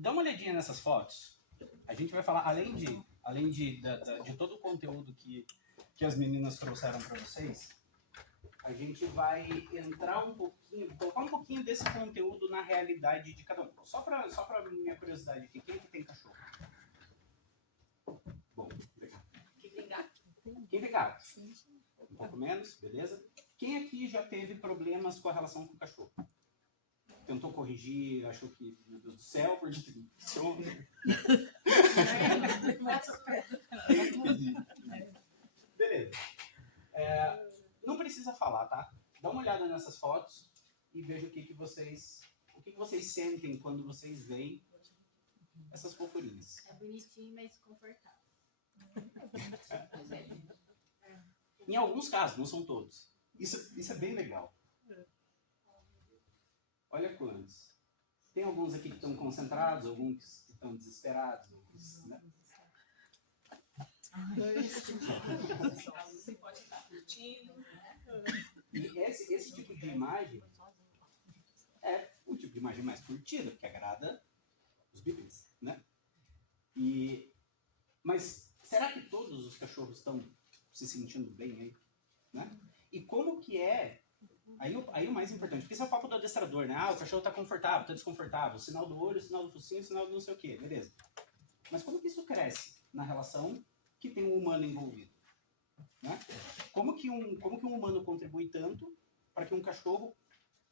dá uma olhadinha nessas fotos. A gente vai falar, além de todo o conteúdo que as meninas trouxeram para vocês, a gente vai entrar um pouquinho, colocar um pouquinho desse conteúdo na realidade de cada um. Só para minha curiosidade aqui, quem é que tem cachorro? Bom, legal. Quem tem gato? Quem tem gato? Um pouco menos, beleza? Quem aqui já teve problemas com a relação com o cachorro? Tentou corrigir, achou que, meu Deus do céu, por funciona. Beleza. Não precisa falar, tá? Dá uma olhada nessas fotos e veja o que vocês sentem quando vocês veem essas fofurinhas. É bonitinho, mas confortável. Em alguns casos, não são todos. Isso é bem legal. Olha quantos. Tem alguns aqui que estão concentrados, alguns que estão desesperados. Alguns, né? Você pode estar curtindo. E esse tipo de imagem é o tipo de imagem mais curtida, porque agrada os bebês, né? Mas será que todos os cachorros estão se sentindo bem aí? Né? E como que é... Aí o mais importante, porque esse é o papo do adestrador, né? Ah, o cachorro está confortável, está desconfortável, sinal do olho, sinal do focinho, sinal do não sei o quê, beleza. Mas como que isso cresce na relação que tem um humano envolvido? Né? Como que um humano contribui tanto para que um cachorro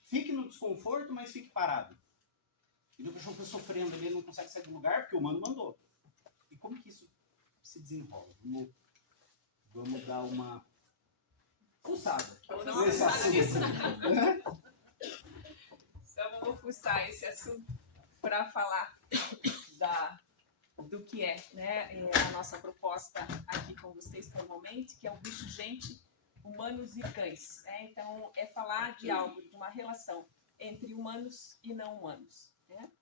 fique no desconforto, mas fique parado? E o cachorro fica sofrendo ali, ele não consegue sair do lugar porque o humano mandou. E como que isso se desenrola? Vamos dar uma fuçada. Nesse assunto. Então, vamos fuçar esse assunto para falar do que é, né, a nossa proposta aqui com vocês formalmente, que é o Bicho Gente, Humanos e Cães. Né? Então, é falar de algo, de uma relação entre humanos e não humanos. Né?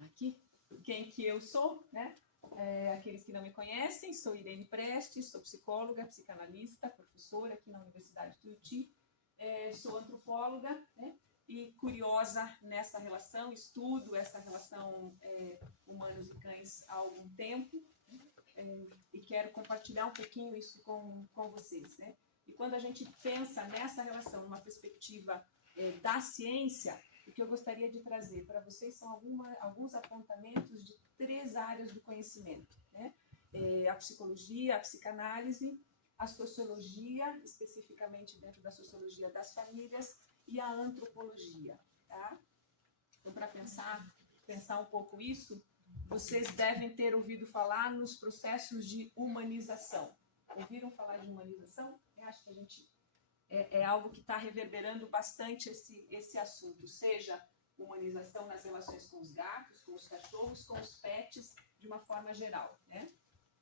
Aqui, quem que eu sou, né? Aqueles que não me conhecem, sou Irene Prestes, sou psicóloga, psicanalista, professora aqui na Universidade de Tuiuti, sou antropóloga, né? E curiosa nessa relação, estudo essa relação humanos e cães há algum tempo, e quero compartilhar um pouquinho isso com vocês. Né? E quando a gente pensa nessa relação, numa perspectiva da ciência, o que eu gostaria de trazer para vocês são alguns apontamentos de 3 áreas do conhecimento. Né? A psicologia, a psicanálise, a sociologia, especificamente dentro da sociologia das famílias, e a antropologia. Tá? Então, para pensar um pouco isso, vocês devem ter ouvido falar nos processos de humanização. Ouviram falar de humanização? Eu acho que a gente... É algo que está reverberando bastante esse assunto, seja humanização nas relações com os gatos, com os cachorros, com os pets, de uma forma geral. Né?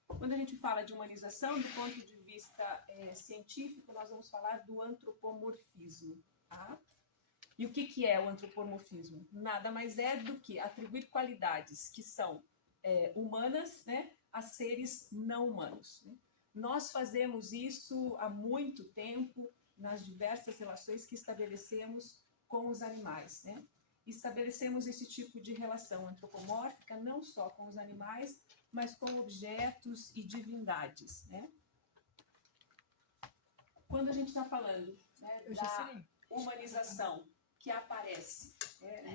Quando a gente fala de humanização, do ponto de vista científico, nós vamos falar do antropomorfismo. Tá? E o que é o antropomorfismo? Nada mais é do que atribuir qualidades que são humanas, né, a seres não humanos. Né? Nós fazemos isso há muito tempo, nas diversas relações que estabelecemos com os animais. Né? Estabelecemos esse tipo de relação antropomórfica não só com os animais, mas com objetos e divindades. Né? Quando a gente está falando, né, da humanização que aparece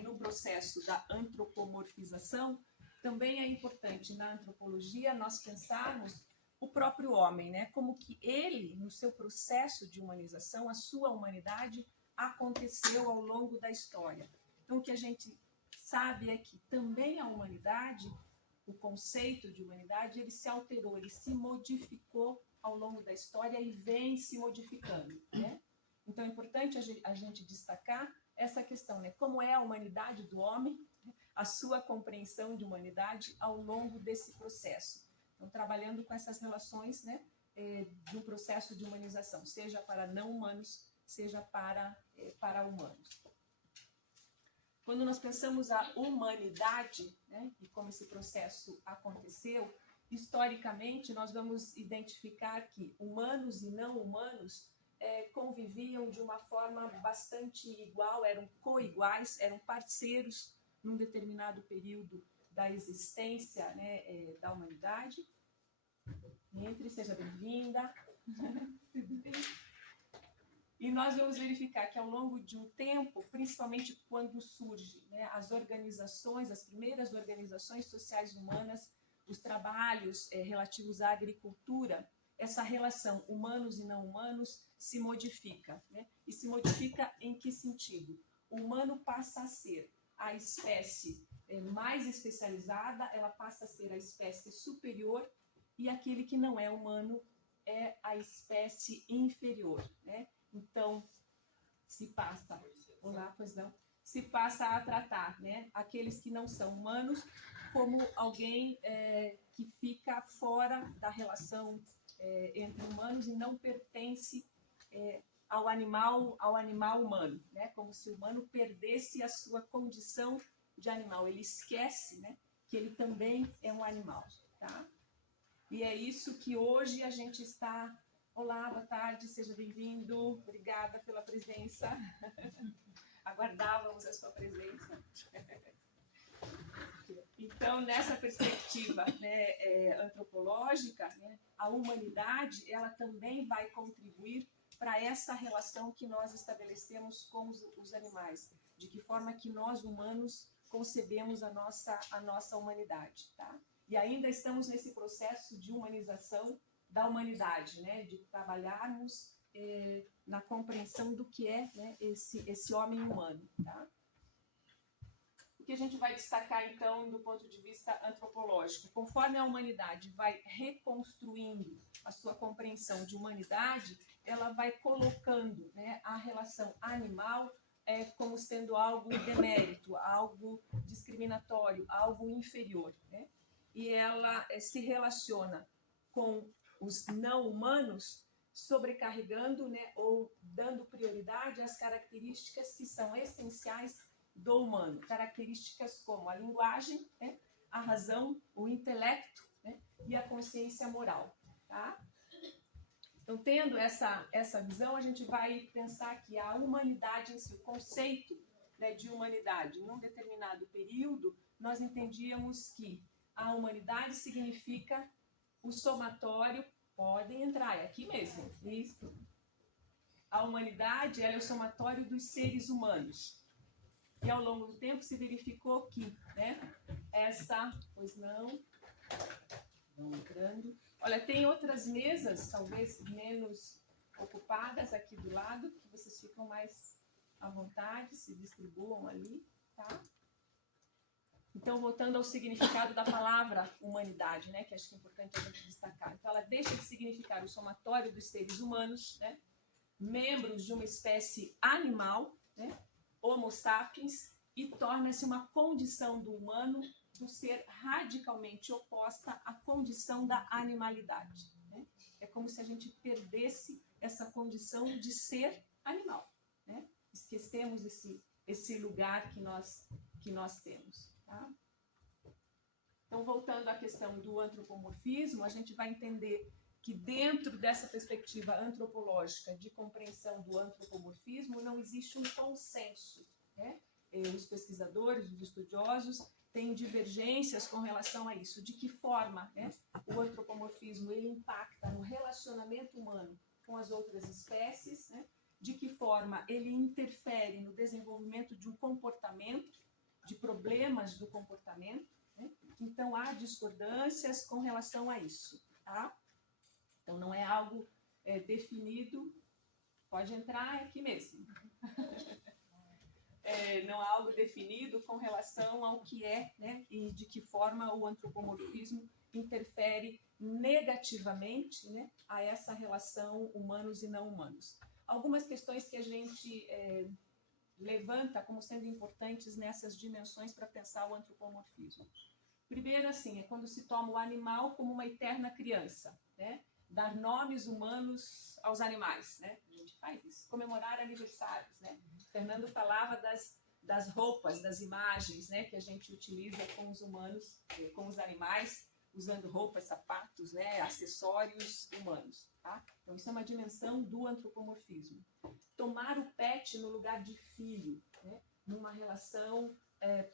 no processo da antropomorfização, também é importante na antropologia nós pensarmos o próprio homem, né? Como que ele, no seu processo de humanização, a sua humanidade aconteceu ao longo da história. Então, o que a gente sabe é que também a humanidade, o conceito de humanidade, ele se alterou, ele se modificou ao longo da história e vem se modificando, né? Então, é importante a gente destacar essa questão, né? Como é a humanidade do homem, a sua compreensão de humanidade ao longo desse processo. Então, trabalhando com essas relações, né, do processo de humanização, seja para não humanos, seja para humanos. Quando nós pensamos a humanidade, né, e como esse processo aconteceu, historicamente nós vamos identificar que humanos e não humanos conviviam de uma forma bastante igual, eram coiguais, eram parceiros num determinado período da existência, né, da humanidade. Entre, seja bem-vinda. Tudo bem? E nós vamos verificar que ao longo de um tempo, principalmente quando surgem, né, as organizações, as primeiras organizações sociais humanas, os trabalhos relativos à agricultura, essa relação humanos e não humanos se modifica, né? E se modifica em que sentido? O humano passa a ser a espécie mais especializada, ela passa a ser a espécie superior, e aquele que não é humano é a espécie inferior, né? Então, se passa, olá, pois não, se passa a tratar, né, aqueles que não são humanos como alguém que fica fora da relação entre humanos e não pertence ao animal humano, né, como se o humano perdesse a sua condição de animal, ele esquece, né, que ele também é um animal, tá? E é isso que hoje a gente está... Olá, boa tarde, seja bem-vindo, obrigada pela presença, aguardávamos a sua presença. Então, nessa perspectiva, né, antropológica, né, a humanidade ela também vai contribuir para essa relação que nós estabelecemos com os animais, de que forma que nós humanos concebemos a nossa humanidade, tá? E ainda estamos nesse processo de humanização da humanidade, né, de trabalharmos na compreensão do que é, né, esse homem humano, tá? O que a gente vai destacar então do ponto de vista antropológico, conforme a humanidade vai reconstruindo a sua compreensão de humanidade, ela vai colocando, né, a relação animal como sendo algo demérito, algo discriminatório, algo inferior, né? E ela se relaciona com os não humanos, sobrecarregando, né, ou dando prioridade às características que são essenciais do humano. Características como a linguagem, né, a razão, o intelecto, né, e a consciência moral. Tá? Então, tendo essa visão, a gente vai pensar que a humanidade em si, o conceito, né, de humanidade, num determinado período, nós entendíamos que a humanidade significa o somatório, podem entrar, é aqui mesmo, isso. A humanidade ela é o somatório dos seres humanos. E ao longo do tempo se verificou que, né, pois não entrando. Olha, tem outras mesas, talvez menos ocupadas aqui do lado, que vocês ficam mais à vontade, se distribuam ali, tá? Então, voltando ao significado da palavra humanidade, né, que acho que é importante a gente destacar. Então, ela deixa de significar o somatório dos seres humanos, né, membros de uma espécie animal, né, Homo sapiens, e torna-se uma condição do humano do ser radicalmente oposta à condição da animalidade. Né? É como se a gente perdesse essa condição de ser animal. Né? Esquecemos esse lugar que nós temos. Tá? Então, voltando à questão do antropomorfismo, a gente vai entender que dentro dessa perspectiva antropológica de compreensão do antropomorfismo não existe um consenso. Né? Os pesquisadores, os estudiosos têm divergências com relação a isso. De que forma, né, o antropomorfismo ele impacta no relacionamento humano com as outras espécies, né? De que forma ele interfere no desenvolvimento de um comportamento, de problemas do comportamento. Né? Então, há discordâncias com relação a isso. Tá? Então, não é algo definido. Pode entrar aqui mesmo. Não há algo definido com relação ao que é, né, e de que forma o antropomorfismo interfere negativamente, né, a essa relação humanos e não humanos. Algumas questões que a gente levanta como sendo importantes nessas dimensões para pensar o antropomorfismo. Primeiro, assim, é quando se toma o animal como uma eterna criança, né? Dar nomes humanos aos animais, né? A gente faz isso, comemorar aniversários, né? Fernando falava das roupas, das imagens, né? Que a gente utiliza com os humanos, com os animais, usando roupas, sapatos, né? Acessórios humanos, tá? Então isso é uma dimensão do antropomorfismo. Tomar o pet no lugar de filho, né? Numa relação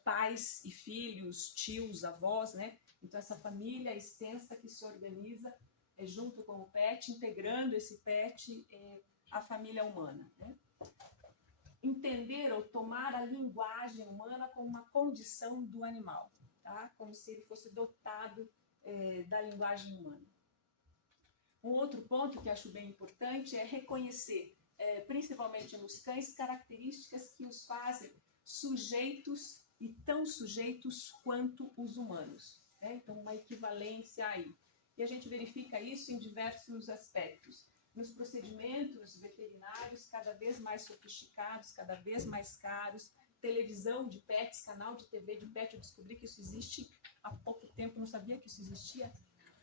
pais e filhos, tios, avós, né? Então essa família extensa que se organiza junto com o pet, integrando esse pet à família humana, né? Entender ou tomar a linguagem humana como uma condição do animal, tá? Como se ele fosse dotado da linguagem humana. Um outro ponto que acho bem importante é reconhecer, principalmente nos cães, características que os fazem sujeitos e tão sujeitos quanto os humanos, né? Então, uma equivalência aí. E a gente verifica isso em diversos aspectos. Nos procedimentos veterinários cada vez mais sofisticados, cada vez mais caros, televisão de pets, canal de TV de pet, eu descobri que isso existe há pouco tempo, não sabia que isso existia.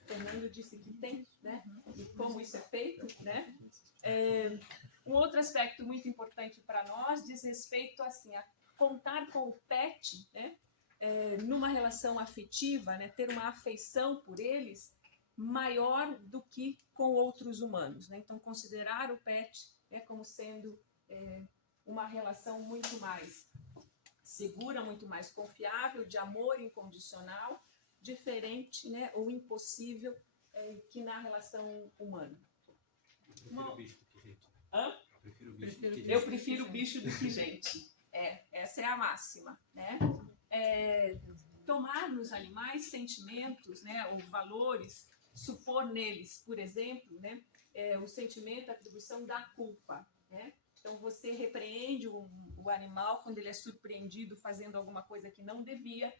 O Fernando disse que tem, né? E como isso é feito, né? Um outro aspecto muito importante para nós diz respeito assim, a contar com o pet, né? Numa relação afetiva, né? Ter uma afeição por eles maior do que com outros humanos, né? Então, considerar o pet como sendo uma relação muito mais segura, muito mais confiável, de amor incondicional, diferente, né? Ou impossível que na relação humana. Eu prefiro bicho do que gente. Essa é a máxima, né? Tomar nos animais sentimentos, né? Ou valores, supor neles, por exemplo, né, o sentimento, a atribuição da culpa, né? Então você repreende o animal quando ele é surpreendido fazendo alguma coisa que não devia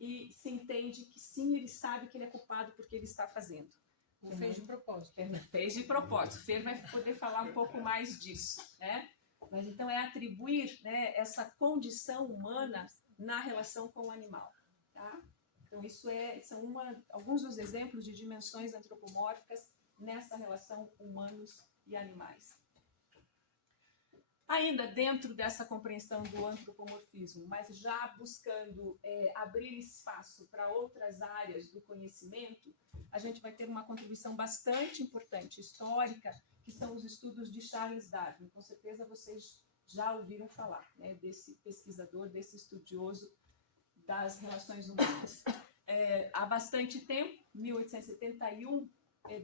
e se entende que sim, ele sabe que ele é culpado porque ele está fazendo. Não fez de propósito. Fez de propósito. Fer vai poder falar um pouco mais disso, né? Mas então é atribuir, né, essa condição humana na relação com o animal, tá? Então, isso são alguns dos exemplos de dimensões antropomórficas nessa relação humanos e animais. Ainda dentro dessa compreensão do antropomorfismo, mas já buscando abrir espaço para outras áreas do conhecimento, a gente vai ter uma contribuição bastante importante, histórica, que são os estudos de Charles Darwin. Com certeza vocês já ouviram falar, né, desse pesquisador, desse estudioso das relações humanas. Há bastante tempo, 1871,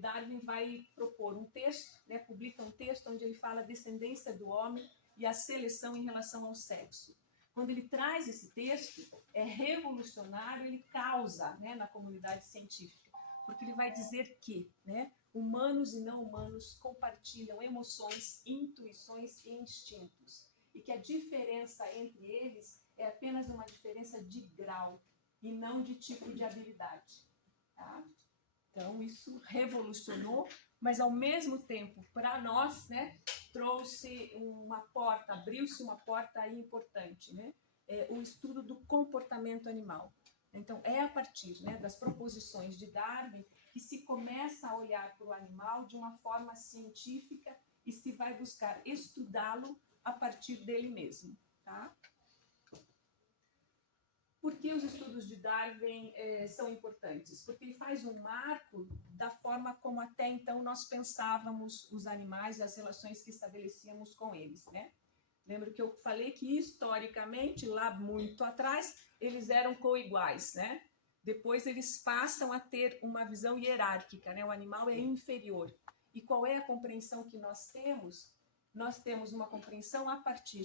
Darwin vai propor um texto, né, publica um texto onde ele fala a descendência do homem e a seleção em relação ao sexo. Quando ele traz esse texto, é revolucionário, ele causa, né, na comunidade científica, porque ele vai dizer que, né, humanos e não humanos compartilham emoções, intuições e instintos, e que a diferença entre eles é apenas uma diferença de grau e não de tipo de habilidade, tá? Então, isso revolucionou, mas ao mesmo tempo, para nós, né, trouxe uma porta, abriu-se uma porta aí importante, né? O estudo do comportamento animal. Então, é a partir, né, das proposições de Darwin que se começa a olhar para o animal de uma forma científica e se vai buscar estudá-lo a partir dele mesmo, tá? Por que os estudos de Darwin são importantes? Porque ele faz um marco da forma como até então nós pensávamos os animais e as relações que estabelecíamos com eles, né? Lembra que eu falei que historicamente, lá muito atrás, eles eram coiguais, né? Depois eles passam a ter uma visão hierárquica, né? O animal é inferior. E qual é a compreensão que nós temos? Nós temos uma compreensão a partir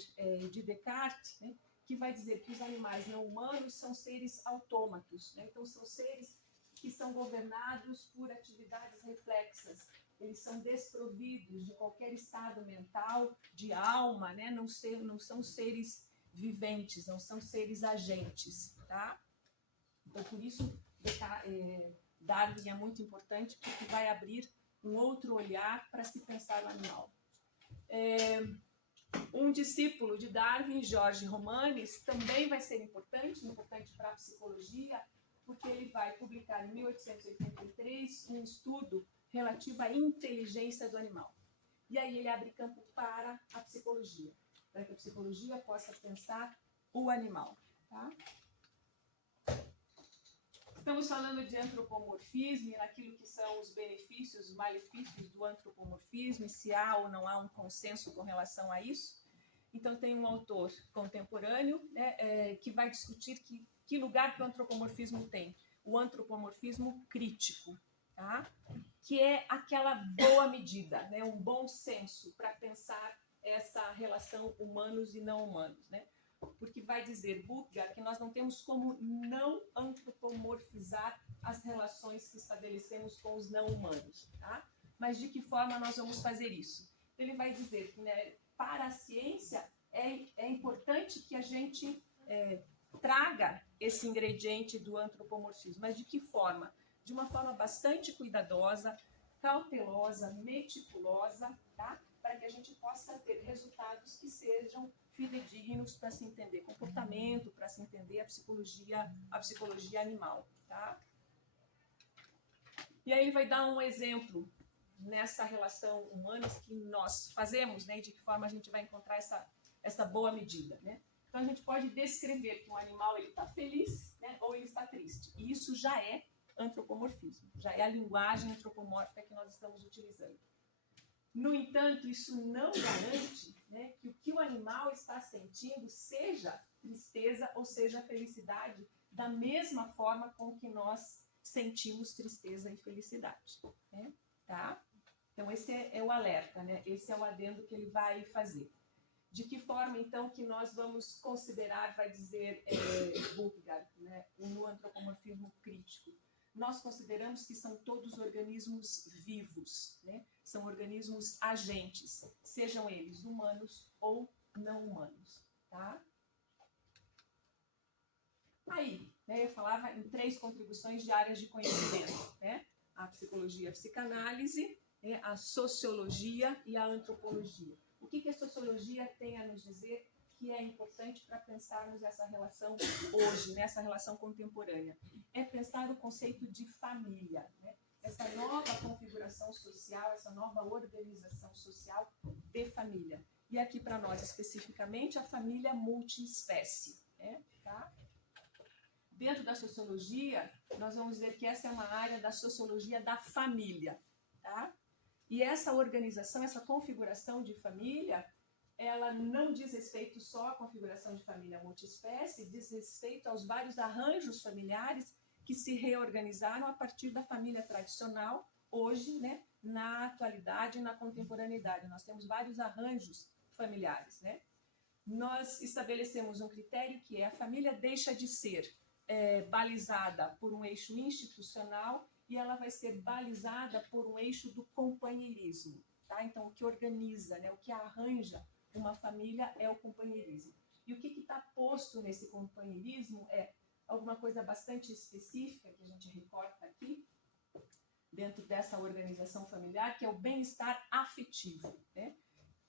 de Descartes, né? Que vai dizer que os animais não humanos são seres autômatos, né? Então são seres que são governados por atividades reflexas, eles são desprovidos de qualquer estado mental, de alma, né? Não são seres viventes, não são seres agentes, tá? Então por isso Darwin é muito importante, porque vai abrir um outro olhar para se pensar o animal. Um discípulo de Darwin, George Romanes, também vai ser importante para a psicologia, porque ele vai publicar em 1883 um estudo relativo à inteligência do animal. E aí ele abre campo para a psicologia, para que a psicologia possa pensar o animal, tá? Estamos falando de antropomorfismo e naquilo que são os benefícios, os malefícios do antropomorfismo, e se há ou não há um consenso com relação a isso. Então tem um autor contemporâneo, né, que vai discutir que lugar que o antropomorfismo tem. O antropomorfismo crítico, tá? Que é aquela boa medida, né, um bom senso para pensar essa relação humanos e não humanos, né? Porque vai dizer Buchgar que nós não temos como não antropomorfizar as relações que estabelecemos com os não humanos, tá? Mas de que forma nós vamos fazer isso? Ele vai dizer que, né, para a ciência é importante que a gente traga esse ingrediente do antropomorfismo, mas de que forma? De uma forma bastante cuidadosa, cautelosa, meticulosa, tá? Para que a gente possa ter resultados que sejam fidedignos para se entender comportamento, para se entender a psicologia animal, tá? E aí ele vai dar um exemplo nessa relação humana que nós fazemos, né, e de que forma a gente vai encontrar essa boa medida, né? Então a gente pode descrever que um animal ele está feliz, né, ou ele está triste. E isso já é antropomorfismo, já é a linguagem antropomórfica que nós estamos utilizando. No entanto, isso não garante, né, que o que o animal está sentindo seja tristeza ou seja felicidade, da mesma forma com que nós sentimos tristeza e felicidade, né? Tá? Então esse é o alerta, né? Esse é o adendo que ele vai fazer. De que forma, então, que nós vamos considerar, vai dizer Buchgar, né, no antropomorfismo crítico? Nós consideramos que são todos organismos vivos, né? São organismos agentes, sejam eles humanos ou não humanos, tá? Aí, né, eu falava em 3 contribuições de áreas de conhecimento, né? A psicologia, a psicanálise, né, a sociologia e a antropologia. O que a sociologia tem a nos dizer que é importante para pensarmos essa relação hoje, nessa relação contemporânea? É pensar o conceito de família, né? Essa nova configuração social, essa nova organização social de família. E aqui para nós, especificamente, a família multiespécie, né? Tá? Dentro da sociologia, nós vamos dizer que essa é uma área da sociologia da família, tá? E essa organização, essa configuração de família, ela não diz respeito só à configuração de família multiespécie, diz respeito aos vários arranjos familiares que se reorganizaram a partir da família tradicional, hoje, né, na atualidade, na contemporaneidade. Nós temos vários arranjos familiares, né? Nós estabelecemos um critério que é a família deixa de ser balizada por um eixo institucional e ela vai ser balizada por um eixo do companheirismo, tá? Então, o que organiza, né, o que arranja uma família é o companheirismo. E o que está posto nesse companheirismo é alguma coisa bastante específica, que a gente recorta aqui, dentro dessa organização familiar, que é o bem-estar afetivo, né?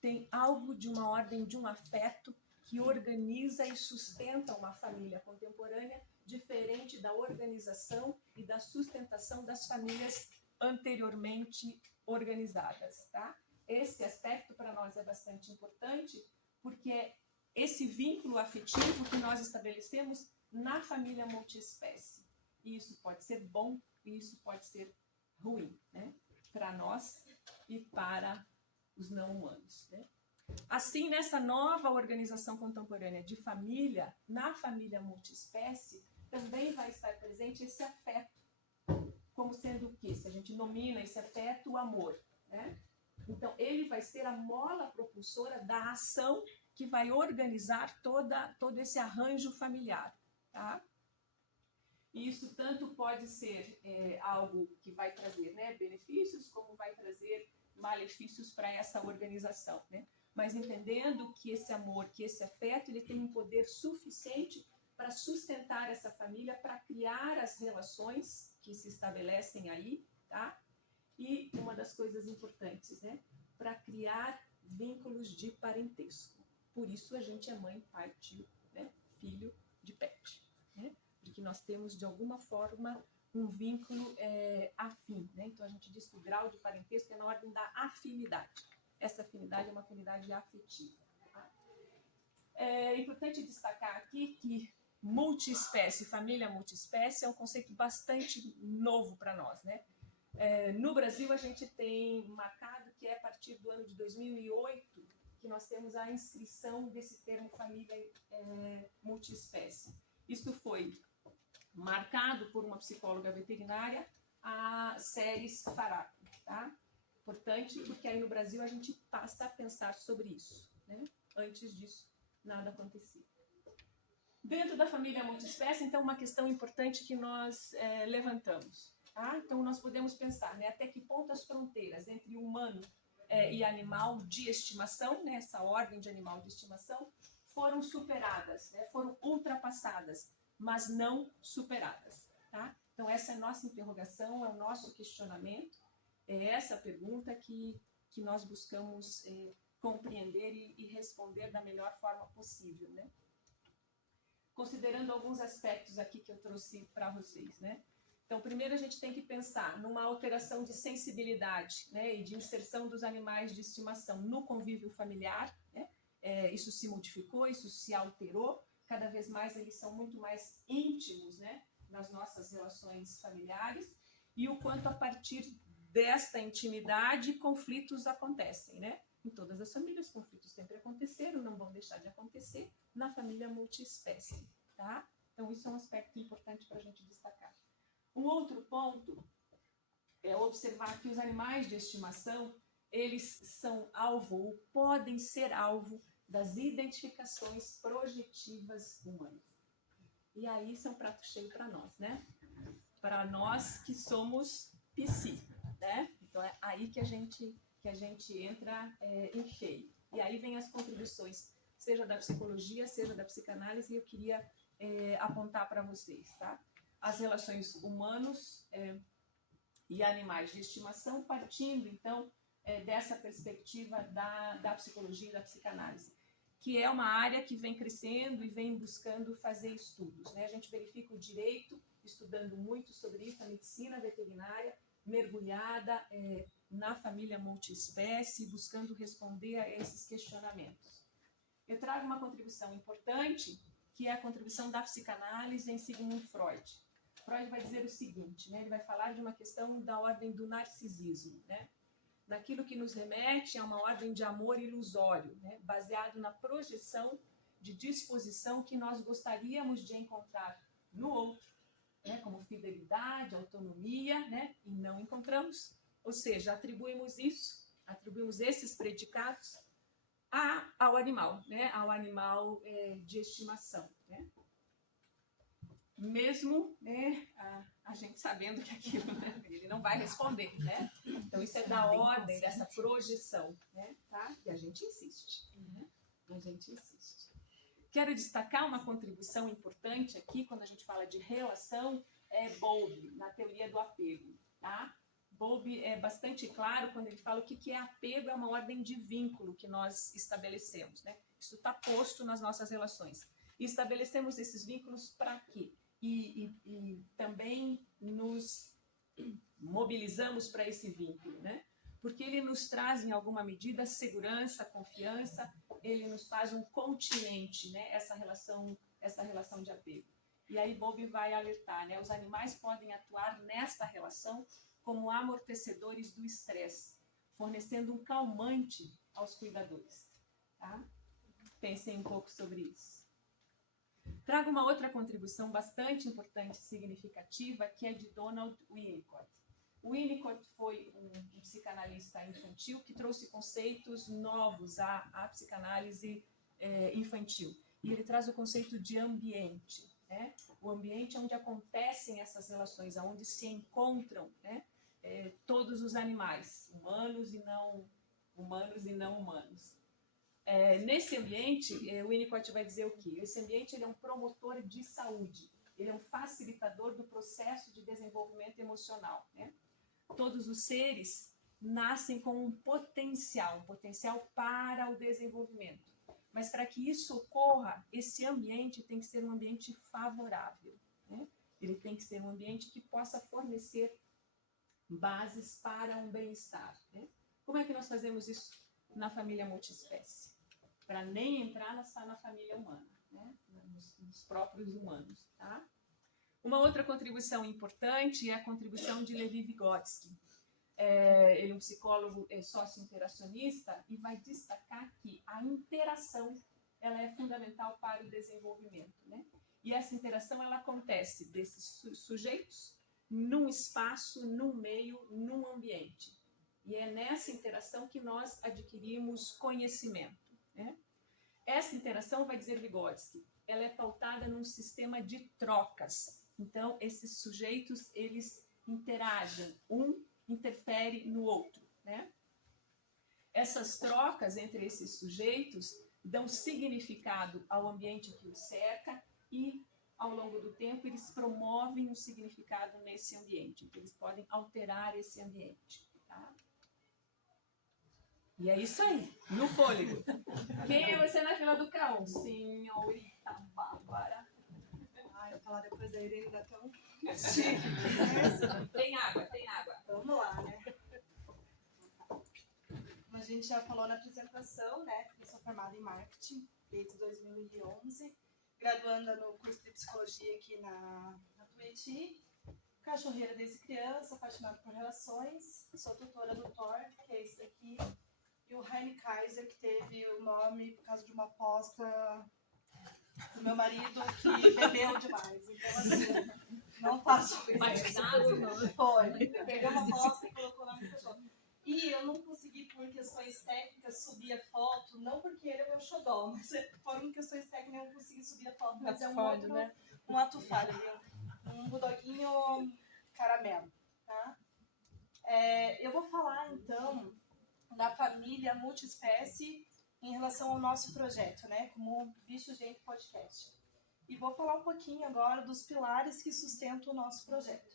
Tem algo de uma ordem de um afeto que organiza e sustenta uma família contemporânea, diferente da organização e da sustentação das famílias anteriormente organizadas, tá? Esse aspecto para nós é bastante importante, porque é esse vínculo afetivo que nós estabelecemos na família multiespécie. E isso pode ser bom e isso pode ser ruim, né? Para nós e para os não humanos, né? Assim, nessa nova organização contemporânea de família, na família multiespécie, também vai estar presente esse afeto, como sendo o quê? Se a gente nomina esse afeto, o amor, né? Então, ele vai ser a mola propulsora da ação que vai organizar todo esse arranjo familiar, tá? E isso tanto pode ser algo que vai trazer, né, benefícios, como vai trazer malefícios para essa organização, né? Mas entendendo que esse amor, que esse afeto, ele tem um poder suficiente para sustentar essa família, para criar as relações que se estabelecem aí, tá? E uma das coisas importantes, né? Para criar vínculos de parentesco. Por isso a gente é mãe, pai, tio, né? Filho de pet, né? Porque nós temos, de alguma forma, um vínculo afim, né? Então a gente diz que o grau de parentesco é na ordem da afinidade. Essa afinidade é uma afinidade afetiva. Tá? É importante destacar aqui que multiespécie, família multiespécie, é um conceito bastante novo para nós, né? No Brasil, a gente tem marcado que é a partir do ano de 2008 que nós temos a inscrição desse termo família multiespécie. Isso foi marcado por uma psicóloga veterinária, a Ceres Faraco, tá? Importante, porque aí no Brasil a gente passa a pensar sobre isso, né? Antes disso, nada acontecia. Dentro da família multiespécie, então, uma questão importante que nós levantamos, tá? Então, nós podemos pensar, né, até que ponto as fronteiras entre humano e animal de estimação, né, essa ordem de animal de estimação, foram superadas, né, foram ultrapassadas, mas não superadas, tá? Então, essa é a nossa interrogação, é o nosso questionamento, é essa pergunta que nós buscamos compreender e responder da melhor forma possível, né? Considerando alguns aspectos aqui que eu trouxe para vocês, né? Então, primeiro a gente tem que pensar numa alteração de sensibilidade, né, e de inserção dos animais de estimação no convívio familiar, né? Isso se modificou, isso se alterou, cada vez mais eles são muito mais íntimos, né, nas nossas relações familiares, e o quanto a partir desta intimidade conflitos acontecem, né? Em todas as famílias, conflitos sempre aconteceram, não vão deixar de acontecer na família multiespécie, tá? Então, isso é um aspecto importante para a gente destacar. Um outro ponto é observar que os animais de estimação, eles são alvo, ou podem ser alvo, das identificações projetivas humanas. E aí, isso é um prato cheio para nós, né? Para nós que somos psi, né? Então, é aí que a gente entra em cheio. E aí vem as contribuições, seja da psicologia, seja da psicanálise, e eu queria apontar para vocês, tá? As relações humanos e animais de estimação, partindo, então, dessa perspectiva da psicologia e da psicanálise, que é uma área que vem crescendo e vem buscando fazer estudos, né? A gente verifica o direito, estudando muito sobre isso, a medicina veterinária, mergulhada na família multiespécie, buscando responder a esses questionamentos. Eu trago uma contribuição importante, que é a contribuição da psicanálise em Sigmund Freud. Freud vai dizer o seguinte, né? Ele vai falar de uma questão da ordem do narcisismo, né? Daquilo que nos remete a uma ordem de amor ilusório, né? Baseado na projeção de disposição que nós gostaríamos de encontrar no outro, né? Como fidelidade, autonomia, né? E não encontramos. Ou seja, atribuímos esses predicados ao animal, né? Ao animal de estimação, né? Mesmo, né, a gente sabendo que aquilo, né, ele não vai responder, né? Então isso é da ordem dessa projeção, né? Tá? E a gente insiste, né? A gente insiste. Quero destacar uma contribuição importante aqui, quando a gente fala de relação, Bowlby, na teoria do apego, tá? Bowlby é bastante claro quando ele fala o que é apego, é uma ordem de vínculo que nós estabelecemos, né? Isso está posto nas nossas relações. E estabelecemos esses vínculos para quê? E também nos mobilizamos para esse vínculo, né? Porque ele nos traz, em alguma medida, segurança, confiança, ele nos faz um continente, né? Essa relação de apego. E aí Bowlby vai alertar, né? Os animais podem atuar nesta relação como amortecedores do estresse, fornecendo um calmante aos cuidadores, tá? Pensem um pouco sobre isso. Trago uma outra contribuição bastante importante e significativa, que é de Donald Winnicott. Winnicott foi um psicanalista infantil que trouxe conceitos novos à psicanálise infantil. E ele traz o conceito de ambiente, né? O ambiente é onde acontecem essas relações, onde se encontram, né, todos os animais, humanos e não humanos. Nesse ambiente, o Winnicott vai dizer o quê? Esse ambiente ele é um promotor de saúde, ele é um facilitador do processo de desenvolvimento emocional, né? Todos os seres nascem com um potencial para o desenvolvimento. Mas para que isso ocorra, esse ambiente tem que ser um ambiente favorável, né? Ele tem que ser um ambiente que possa fornecer bases para um bem-estar, né? Como é que nós fazemos isso na família multiespécie? Para nem entrar na família humana, né? Nos próprios humanos, tá? Uma outra contribuição importante é a contribuição de Levi Vygotsky. ele é um psicólogo sócio-interacionista e vai destacar que a interação ela é fundamental para o desenvolvimento, né? E essa interação ela acontece desses sujeitos num espaço, num meio, num ambiente. E é nessa interação que nós adquirimos conhecimento, né? Essa interação, vai dizer Vygotsky, ela é pautada num sistema de trocas. Então, esses sujeitos, eles interagem, um interfere no outro, né? Essas trocas entre esses sujeitos dão significado ao ambiente que os cerca e, ao longo do tempo, eles promovem um significado nesse ambiente. Então, eles podem alterar esse ambiente, tá? E é isso aí, no fôlego. Quem é você na fila do cão? Senhorita Bárbara. Eu falar depois da Irene da tão Tem água, tem água. Vamos lá, né? Como a gente já falou na apresentação, né? Eu sou formada em marketing desde 2011, graduanda no curso de psicologia aqui na Tuiuti, cachorreira desde criança, apaixonada por relações, sou tutora do Thor, que é esse daqui, e o Heine Kaiser, que teve o nome por causa de uma aposta do meu marido que bebeu demais. Então, assim, não faço isso. Foi. Pegou uma aposta e colocou o nome do cachorro. E eu não consegui, por questões técnicas, subir a foto, não porque ele é meu xodó, mas foram questões técnicas eu não consegui subir a foto, mas é um outro, né? Um ato falho, um bulldoguinho caramelo, tá? Eu vou falar, então, da família multiespécie em relação ao nosso projeto, né, como Bicho Gente Podcast. E vou falar um pouquinho agora dos pilares que sustentam o nosso projeto.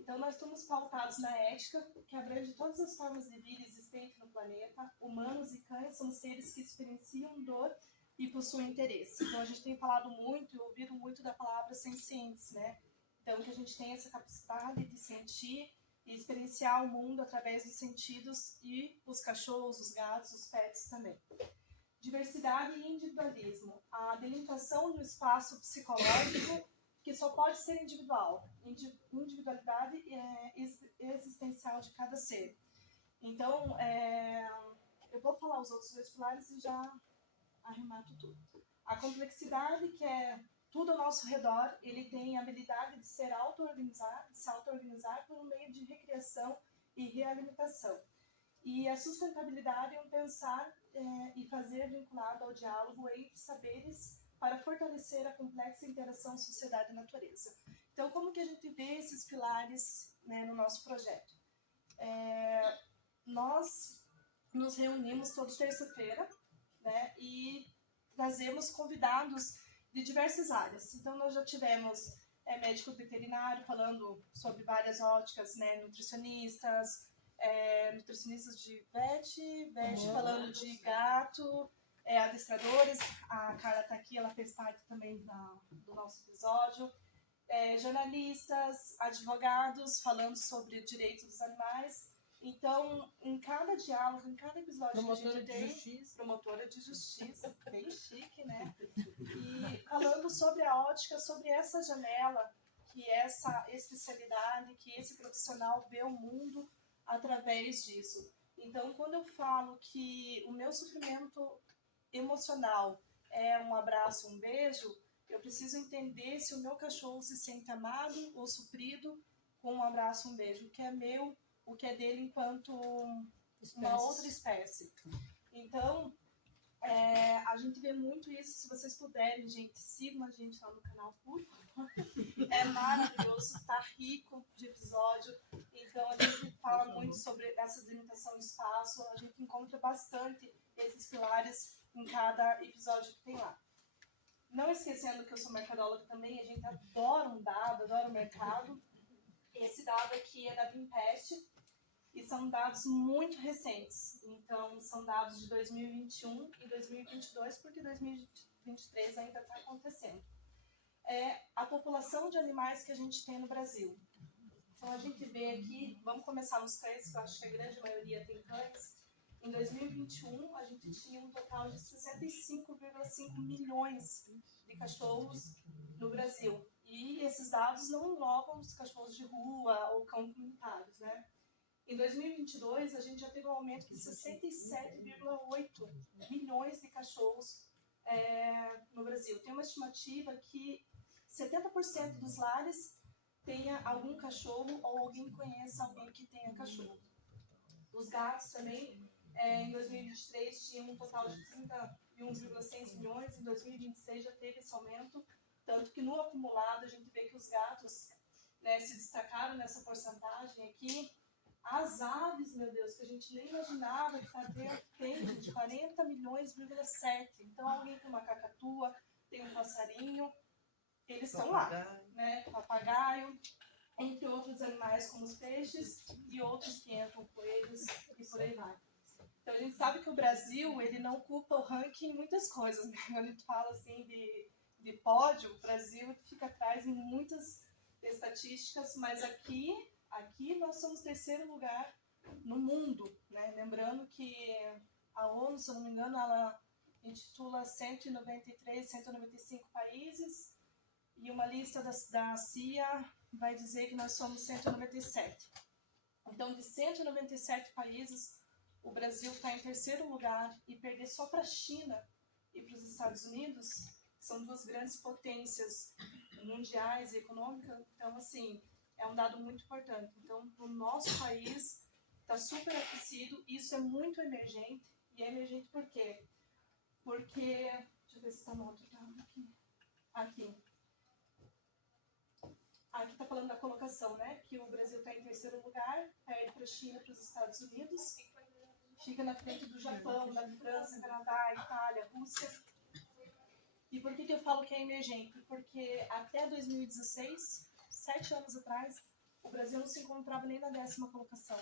Então, nós estamos pautados na ética, que abrange todas as formas de vida existentes no planeta. Humanos e cães são seres que experienciam dor e possuem interesse. Então, a gente tem falado muito e ouvido muito da palavra sencientes, né? Então, que a gente tem essa capacidade de sentir e experienciar o mundo através dos sentidos, e os cachorros, os gatos, os pets também. Diversidade e individualismo. A delimitação do espaço psicológico que só pode ser individual. Individualidade existencial de cada ser. Então, eu vou falar os outros dois pilares e já arremato tudo. A complexidade, que é tudo ao nosso redor, ele tem a habilidade de se auto-organizar por um meio de recriação e realimentação. E a sustentabilidade é um pensar e fazer vinculado ao diálogo entre saberes para fortalecer a complexa interação sociedade e natureza. Então, como que a gente vê esses pilares, né, no nosso projeto? Nós nos reunimos toda terça-feira, né, e trazemos convidados de diversas áreas. Então, nós já tivemos médico veterinário falando sobre várias óticas, né, nutricionistas de vet falando de gato, adestradores, a Carla está aqui, ela fez parte também do nosso episódio, jornalistas, advogados falando sobre direitos dos animais. Então, em cada diálogo, em cada episódio que a gente tem, promotora de justiça, bem chique, né? E falando sobre a ótica, sobre essa janela, que essa especialidade, que esse profissional vê o mundo através disso. Então, quando eu falo que o meu sofrimento emocional é um abraço, um beijo, eu preciso entender se o meu cachorro se sente amado ou suprido com um abraço, um beijo, o que é meu, o que é dele enquanto uma outra espécie. Então, a gente vê muito isso. Se vocês puderem, gente, sigam a gente lá no canal, por favor. É maravilhoso, tá rico de episódio. Então, a gente fala muito sobre essa delimitação de espaço. A gente encontra bastante esses pilares em cada episódio que tem lá. Não esquecendo que eu sou mercadóloga também, a gente adora um dado, adora o mercado. Esse dado aqui é da Vimpest e são dados muito recentes. Então, são dados de 2021 e 2022, porque 2023 ainda está acontecendo. A população de animais que a gente tem no Brasil. Então, a gente vê aqui, vamos começar nos cães, que eu acho que a grande maioria tem cães. Em 2021, a gente tinha um total de 65,5 milhões de cachorros no Brasil. E esses dados não englobam os cachorros de rua ou cão comunitários, né? Em 2022, a gente já teve um aumento de 67,8 milhões de cachorros no Brasil. Tem uma estimativa que 70% dos lares tenha algum cachorro ou alguém conheça alguém que tenha cachorro. Os gatos também, em 2023, tinham um total de 31,6 milhões, em 2026 já teve esse aumento, tanto que no acumulado a gente vê que os gatos, né, se destacaram nessa porcentagem aqui. As aves, meu Deus, que a gente nem imaginava que tem, gente, 40 milhões,7. Então alguém tem uma cacatua, tem um passarinho, eles estão lá, né? Papagaio, entre outros animais como os peixes e outros que entram, coelhos e por aí vai. Então a gente sabe que o Brasil, ele não ocupa o ranking em muitas coisas, né? Quando a gente fala assim de pódio, o Brasil fica atrás em muitas estatísticas, mas aqui nós somos terceiro lugar no mundo, né? Lembrando que a ONU, se eu não me engano, ela intitula 193, 195 países, e uma lista da CIA vai dizer que nós somos 197. Então, de 197 países, o Brasil está em terceiro lugar, e perder só para a China e para os Estados Unidos, que são duas grandes potências mundiais e econômicas. Então, assim, é um dado muito importante. Então, o nosso país está super aquecido, isso é muito emergente. E é emergente por quê? Porque, deixa eu ver se está no outro dado aqui. Aqui está falando da colocação, né? Que o Brasil está em terceiro lugar, perde para a China e para os Estados Unidos, fica na frente do Japão, da França, Canadá, Itália, Rússia. E por que eu falo que é emergente? Porque até 2016, 7 anos atrás, o Brasil não se encontrava nem na 10ª colocação.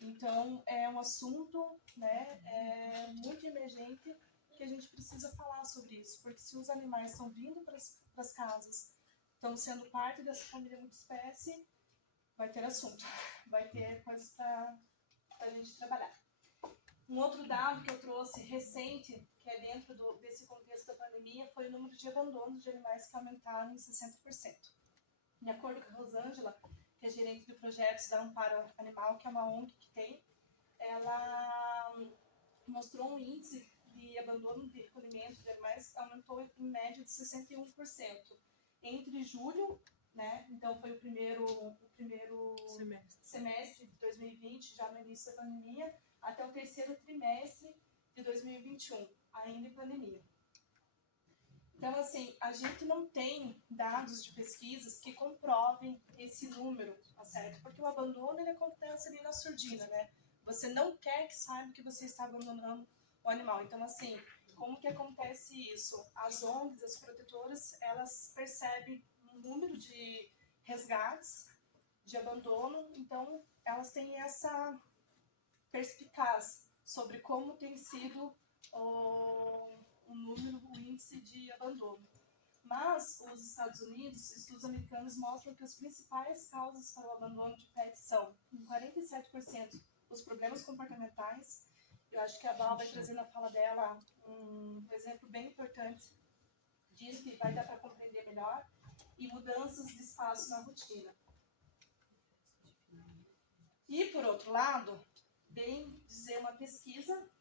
Então, é um assunto, né, muito emergente, que a gente precisa falar sobre isso. Porque se os animais estão vindo para as casas, estão sendo parte dessa família multiespécie, vai ter assunto, vai ter coisas para a gente trabalhar. Um outro dado que eu trouxe recente, que é dentro desse contexto da pandemia, foi o número de abandonos de animais que aumentaram em 60%. De acordo com a Rosângela, que é gerente de projetos da Amparo Animal, que é uma ONG que tem, ela mostrou um índice de abandono de recolhimento de animais aumentou em média de 61%. Entre julho, né, então foi o primeiro semestre de 2020, já no início da pandemia, até o terceiro trimestre de 2021, ainda em pandemia. Então, assim, a gente não tem dados de pesquisas que comprovem esse número, tá certo? Porque o abandono, ele acontece ali na surdina, né? Você não quer que saiba que você está abandonando o animal. Então, assim, como que acontece isso? As ONGs, as protetoras, elas percebem um número de resgates, de abandono, então elas têm essa perspicaz sobre como tem sido o índice de abandono. Mas os Estados Unidos, estudos americanos mostram que as principais causas para o abandono de pets são, em 47%, os problemas comportamentais. Eu acho que a Val vai trazer na fala dela um exemplo bem importante disso, que vai dar para compreender melhor, e mudanças de espaço na rotina. E, por outro lado, vem dizer uma pesquisa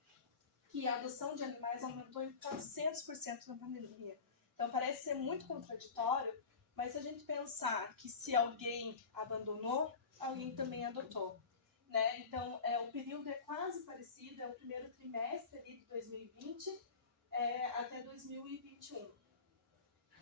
que a adoção de animais aumentou em 400% na pandemia. Então, parece ser muito contraditório, mas se a gente pensar que se alguém abandonou, alguém também adotou. Né? Então, o período é quase parecido, é o primeiro trimestre ali de 2020 até 2021.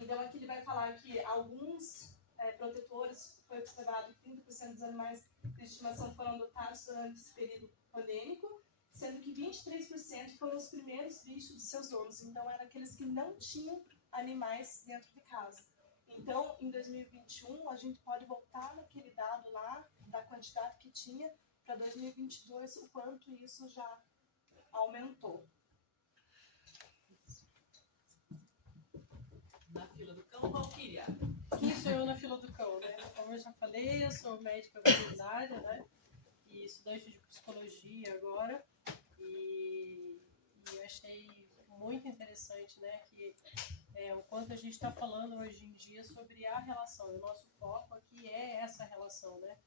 Então, aqui ele vai falar que alguns protetores, foi observado que 30% dos animais de estimação foram adotados durante esse período pandêmico, sendo que 23% foram os primeiros bichos dos seus donos. Então, eram aqueles que não tinham animais dentro de casa. Então, em 2021, a gente pode voltar naquele dado lá, da quantidade que tinha, para 2022, o quanto isso já aumentou. Na fila do cão, Valquíria. Quem sou eu na fila do cão, né? Como eu já falei, eu sou médica veterinária, né? E estudante de psicologia agora. E achei muito interessante, né? Que o quanto a gente está falando hoje em dia sobre a relação. O nosso foco aqui é essa relação, né?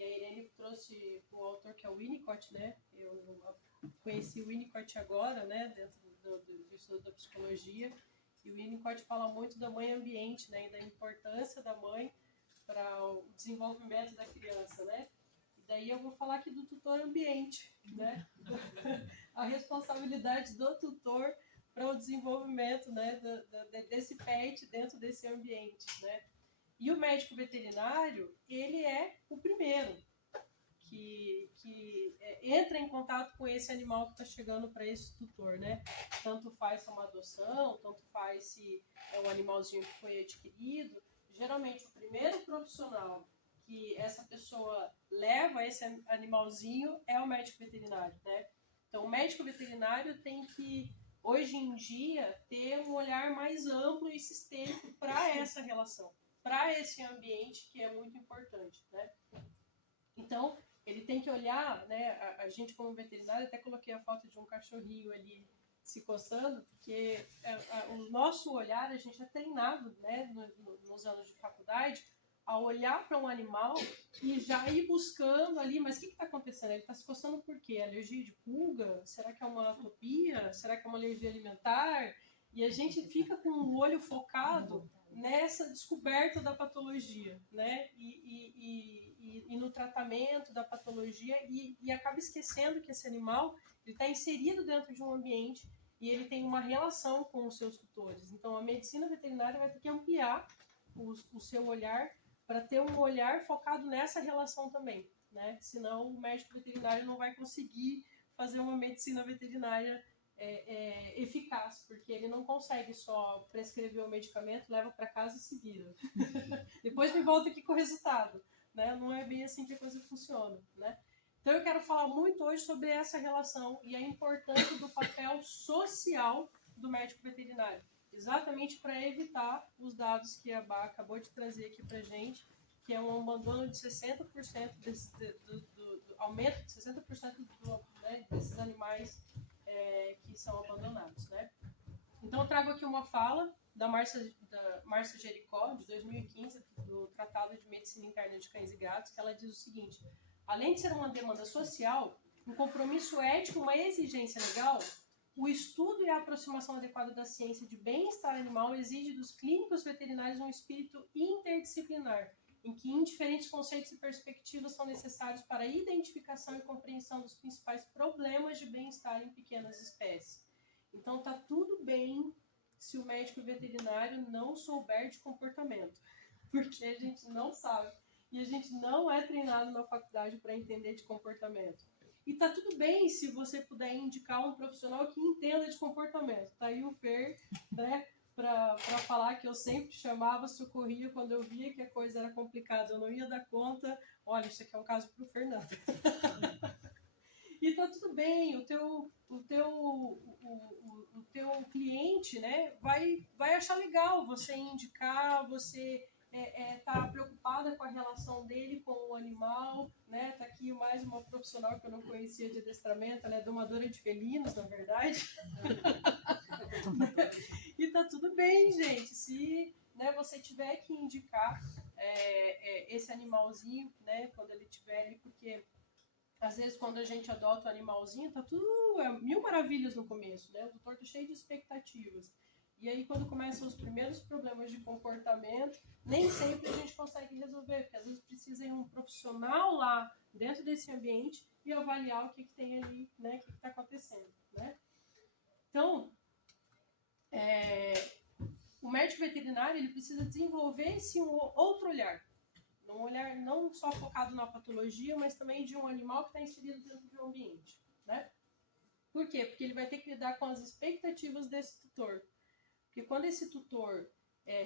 E a Irene trouxe o autor que é o Winnicott, né? Eu conheci o Winnicott agora, né? Dentro do estudo da psicologia. E o Winnicott fala muito da mãe ambiente, né? E da importância da mãe para o desenvolvimento da criança, né? E daí eu vou falar aqui do tutor ambiente, né? A responsabilidade do tutor para o desenvolvimento, né, desse pet dentro desse ambiente, né? E o médico veterinário, ele é o primeiro que entra em contato com esse animal que está chegando para esse tutor, né? Tanto faz se é uma adoção, tanto faz se é um animalzinho que foi adquirido. Geralmente, o primeiro profissional que essa pessoa leva esse animalzinho é o médico veterinário, né? Então, o médico veterinário tem que, hoje em dia, ter um olhar mais amplo e sistêmico para essa relação, para esse ambiente que é muito importante, né? Então, ele tem que olhar, né? A gente, como veterinário, até coloquei a foto de um cachorrinho ali se coçando, porque o nosso olhar, a gente é treinado, né, nos anos de faculdade, a olhar para um animal e já ir buscando ali, mas o que está acontecendo? Ele está se coçando por quê? Alergia de pulga? Será que é uma atopia? Será que é uma alergia alimentar? E a gente fica com o olho focado nessa descoberta da patologia, né? E no tratamento da patologia e acaba esquecendo que esse animal está inserido dentro de um ambiente e ele tem uma relação com os seus tutores. Então, a medicina veterinária vai ter que ampliar o seu olhar para ter um olhar focado nessa relação também, né? Senão o médico veterinário não vai conseguir fazer uma medicina veterinária eficaz, porque ele não consegue só prescrever o medicamento, leva para casa e se vira. Depois me volta aqui com o resultado, né? Não é bem assim que a coisa funciona, né? Então eu quero falar muito hoje sobre essa relação e a importância do papel social do médico veterinário. Exatamente para evitar os dados que a Bá acabou de trazer aqui para a gente, que é um abandono de 60%, aumento de 60% né, desses animais que são abandonados, né? Então eu trago aqui uma fala da Márcia Jericó, de 2015, do Tratado de Medicina Interna de Cães e Gatos, que ela diz o seguinte: além de ser uma demanda social, um compromisso ético, uma exigência legal, o estudo e a aproximação adequada da ciência de bem-estar animal exige dos clínicos veterinários um espírito interdisciplinar, em que diferentes conceitos e perspectivas são necessários para a identificação e compreensão dos principais problemas de bem-estar em pequenas espécies. Então, tá tudo bem se o médico veterinário não souber de comportamento, porque a gente não sabe e a gente não é treinado na faculdade para entender de comportamento. E tá tudo bem se você puder indicar um profissional que entenda de comportamento. Tá aí o Fer, né, para falar que eu sempre chamava, socorria quando eu via que a coisa era complicada, eu não ia dar conta. Olha, isso aqui é um caso pro Fernando. E tá tudo bem, o teu cliente, né, vai achar legal você indicar, você tá preocupada com a relação dele com o animal, né? Tá aqui mais uma profissional que eu não conhecia de adestramento, ela é domadora de felinos, na verdade. E tá tudo bem, gente, se, né, você tiver que indicar esse animalzinho, né, quando ele estiver ali, porque às vezes quando a gente adota o animalzinho, tá tudo mil maravilhas no começo, né? O doutor tá cheio de expectativas. E aí, quando começam os primeiros problemas de comportamento, nem sempre a gente consegue resolver, porque às vezes precisa ir um profissional lá dentro desse ambiente e avaliar o que tem ali, né, o que está acontecendo, né? Então, o médico veterinário ele precisa desenvolver esse outro olhar, um olhar não só focado na patologia, mas também de um animal que está inserido dentro de um ambiente, né? Por quê? Porque ele vai ter que lidar com as expectativas desse tutor. Porque quando esse tutor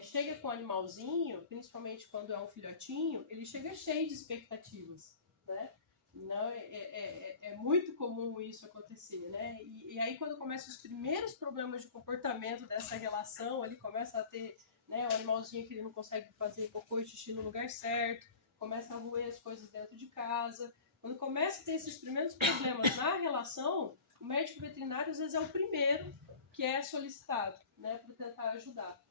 chega com o animalzinho, principalmente quando é um filhotinho, ele chega cheio de expectativas, né? Não, é muito comum isso acontecer, né? E aí quando começam os primeiros problemas de comportamento dessa relação, ele começa a ter, né, o animalzinho que ele não consegue fazer cocô e xixi no lugar certo, começa a roer as coisas dentro de casa. Quando começa a ter esses primeiros problemas na relação, o médico veterinário às vezes é o primeiro que é solicitado, né, para tentar ajudar.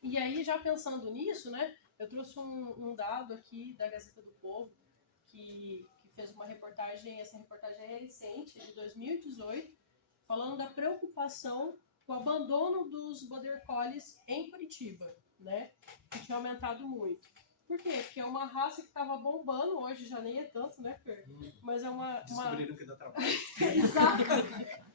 E aí, já pensando nisso, né, eu trouxe um dado aqui da Gazeta do Povo, que fez uma reportagem, essa reportagem é recente, de 2018, falando da preocupação com o abandono dos Border Collies em Curitiba, né? Que tinha aumentado muito. Por quê? Porque é uma raça que estava bombando, hoje já nem é tanto, né, Fer? Mas é uma... Descobriram que dá trabalho. Exato,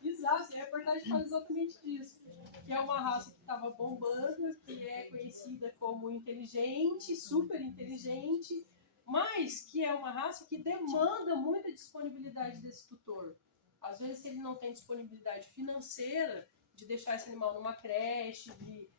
exato, a reportagem fala exatamente disso. Que é uma raça que estava bombando, que é conhecida como inteligente, super inteligente, mas que é uma raça que demanda muita disponibilidade desse tutor. Às vezes ele não tem disponibilidade financeira de deixar esse animal numa creche, de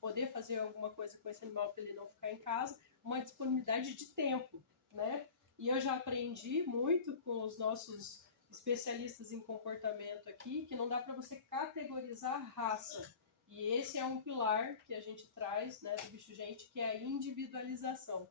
poder fazer alguma coisa com esse animal para ele não ficar em casa, uma disponibilidade de tempo, né? E eu já aprendi muito com os nossos especialistas em comportamento aqui, que não dá para você categorizar raça. E esse é um pilar que a gente traz, né, do Bicho Gente, que é a individualização.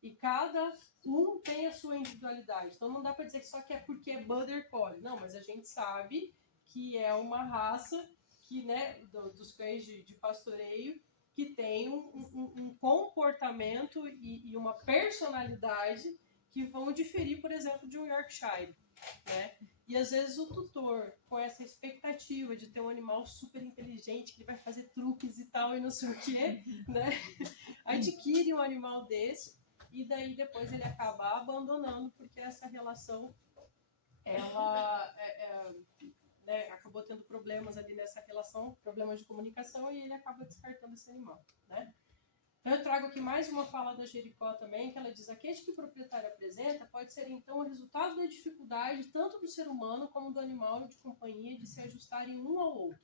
E cada um tem a sua individualidade. Então não dá para dizer que só que é porque é Border Collie. Não, mas a gente sabe que é uma raça que, né, dos cães de pastoreio, que tem um comportamento e uma personalidade que vão diferir, por exemplo, de um Yorkshire, né? E às vezes o tutor, com essa expectativa de ter um animal super inteligente, que ele vai fazer truques e tal e não sei o quê, né? Adquire um animal desse e daí depois ele acaba abandonando porque essa relação, ela né, acabou tendo problemas ali nessa relação, problemas de comunicação, e ele acaba descartando esse animal, né? Então eu trago aqui mais uma fala da Jericó também, que ela diz: a queixa que o proprietário apresenta pode ser então o resultado da dificuldade tanto do ser humano como do animal de companhia de se ajustarem um ao outro.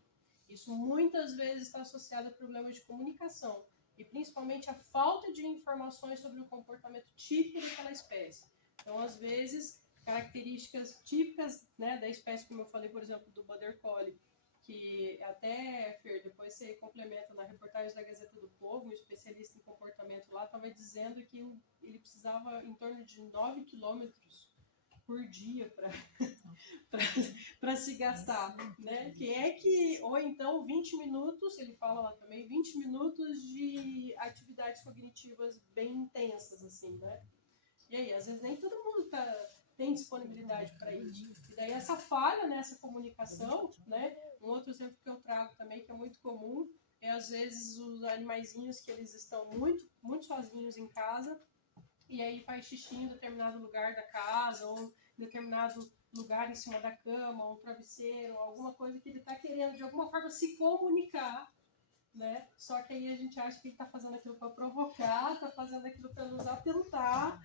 Isso muitas vezes está associado a problemas de comunicação e principalmente a falta de informações sobre o comportamento típico daquela espécie. Então, às vezes, características típicas, né, da espécie, como eu falei, por exemplo, do Border Collie, que até, Fer, depois você complementa na reportagem da Gazeta do Povo, um especialista em comportamento lá estava dizendo que ele precisava em torno de 9 quilômetros por dia para se gastar, né? Ou então 20 minutos, ele fala lá também, 20 minutos de atividades cognitivas bem intensas, assim, né? E aí, às vezes nem todo mundo tem disponibilidade para isso. E daí essa falha nessa comunicação, né? Um outro exemplo que eu trago também, que é muito comum, é às vezes os animaizinhos que eles estão muito, muito sozinhos em casa, e aí faz xixi em determinado lugar da casa, ou em determinado lugar em cima da cama, ou um travesseiro, alguma coisa que ele está querendo de alguma forma se comunicar, né? Só que aí a gente acha que ele está fazendo aquilo para provocar, está fazendo aquilo para nos atentar,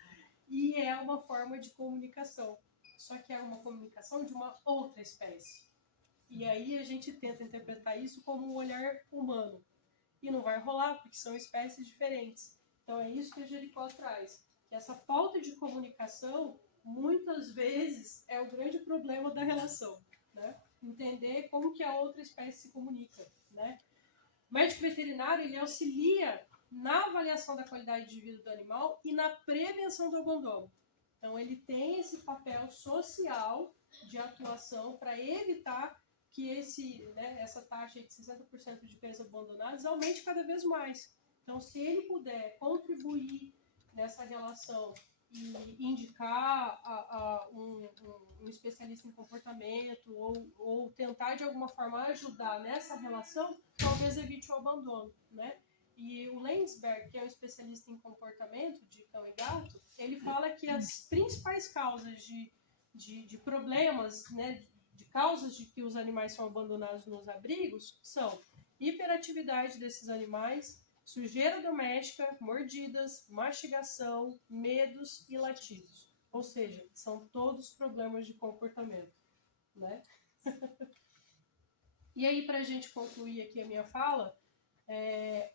e é uma forma de comunicação. Só que é uma comunicação de uma outra espécie. E aí a gente tenta interpretar isso como um olhar humano. E não vai rolar, porque são espécies diferentes. Então é isso que a Jericó traz. Que essa falta de comunicação, muitas vezes, é o grande problema da relação, né? Entender como que a outra espécie se comunica, né? O médico veterinário, ele auxilia na avaliação da qualidade de vida do animal e na prevenção do abandono. Então ele tem esse papel social de atuação para evitar que essa taxa de 60% de cães abandonados aumente cada vez mais. Então, se ele puder contribuir nessa relação e indicar um especialista em comportamento ou tentar, de alguma forma, ajudar nessa relação, talvez evite o abandono, né? E o Landsberg, que é um especialista em comportamento de cão e gato, ele fala que as principais causas de problemas, né, de causas de que os animais são abandonados nos abrigos são hiperatividade desses animais, sujeira doméstica, mordidas, mastigação, medos e latidos. Ou seja, são todos problemas de comportamento, né? E aí, para a gente concluir aqui a minha fala,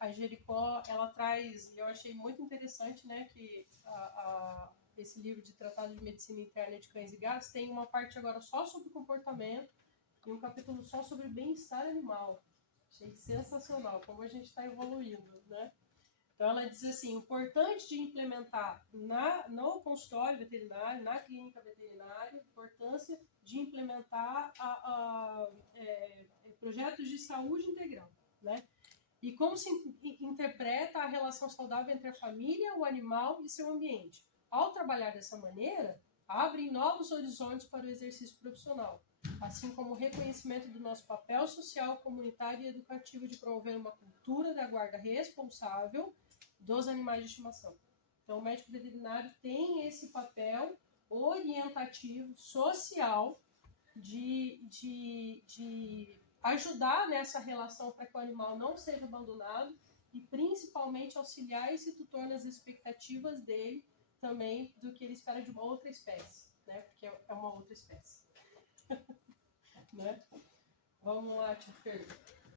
a Jericó, ela traz, e eu achei muito interessante, né, que esse livro de Tratado de Medicina Interna de Cães e Gatos tem uma parte agora só sobre comportamento e um capítulo só sobre bem-estar animal. Achei sensacional, como a gente está evoluindo, né? Então ela diz assim, importante de implementar no consultório veterinário, na clínica veterinária, importância de implementar projetos de saúde integral, né? E como se interpreta a relação saudável entre a família, o animal e seu ambiente. ao trabalhar dessa maneira, abrem novos horizontes para o exercício profissional, assim como o reconhecimento do nosso papel social, comunitário e educativo de promover uma cultura da guarda responsável dos animais de estimação. Então, o médico veterinário tem esse papel orientativo, social, de ajudar nessa relação para que o animal não seja abandonado e, principalmente, auxiliar esse tutor nas expectativas dele também do que ele espera de uma outra espécie, né? Porque é uma outra espécie. Né? Vamos lá, tio Fer.